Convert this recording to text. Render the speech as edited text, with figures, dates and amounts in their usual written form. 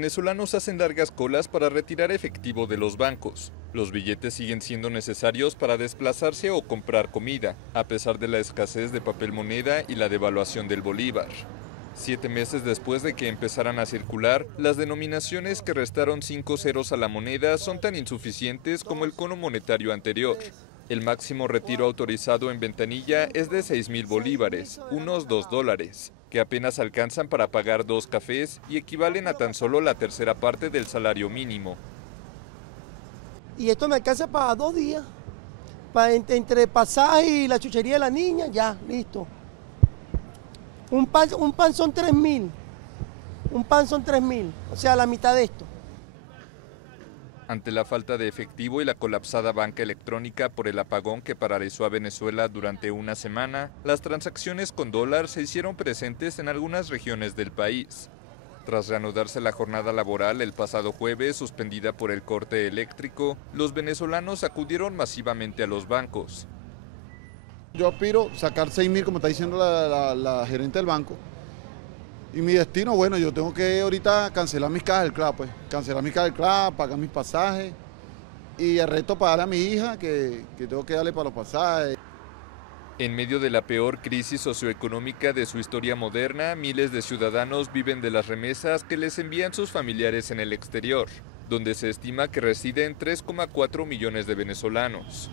venezolanos hacen largas colas para retirar efectivo de los bancos. Los billetes siguen siendo necesarios para desplazarse o comprar comida, a pesar de la escasez de papel moneda y la devaluación del bolívar. 7 meses después de que empezaran a circular, las denominaciones que restaron 5 ceros a la moneda son tan insuficientes como el cono monetario anterior. El máximo retiro autorizado en ventanilla es de 6.000 bolívares, unos $2, que apenas alcanzan para pagar 2 cafés y equivalen a tan solo la tercera parte del salario mínimo. Y esto me alcanza para 2 días, entre pasaje y la chuchería de la niña, ya, listo. Un pan son 3.000, o sea, la mitad de esto. Ante la falta de efectivo y la colapsada banca electrónica por el apagón que paralizó a Venezuela durante una semana, las transacciones con dólar se hicieron presentes en algunas regiones del país. Tras reanudarse la jornada laboral el pasado jueves, suspendida por el corte eléctrico, los venezolanos acudieron masivamente a los bancos. Yo aspiro a sacar 6.000, como está diciendo la gerente del banco. Y mi destino, bueno, yo tengo que ahorita cancelar mis cajas del CLAP, pues. Cancelar mis cajas del CLAP, pagar mis pasajes. Y el resto pagarle a mi hija, que tengo que darle para los pasajes. En medio de la peor crisis socioeconómica de su historia moderna, miles de ciudadanos viven de las remesas que les envían sus familiares en el exterior, donde se estima que residen 3,4 millones de venezolanos.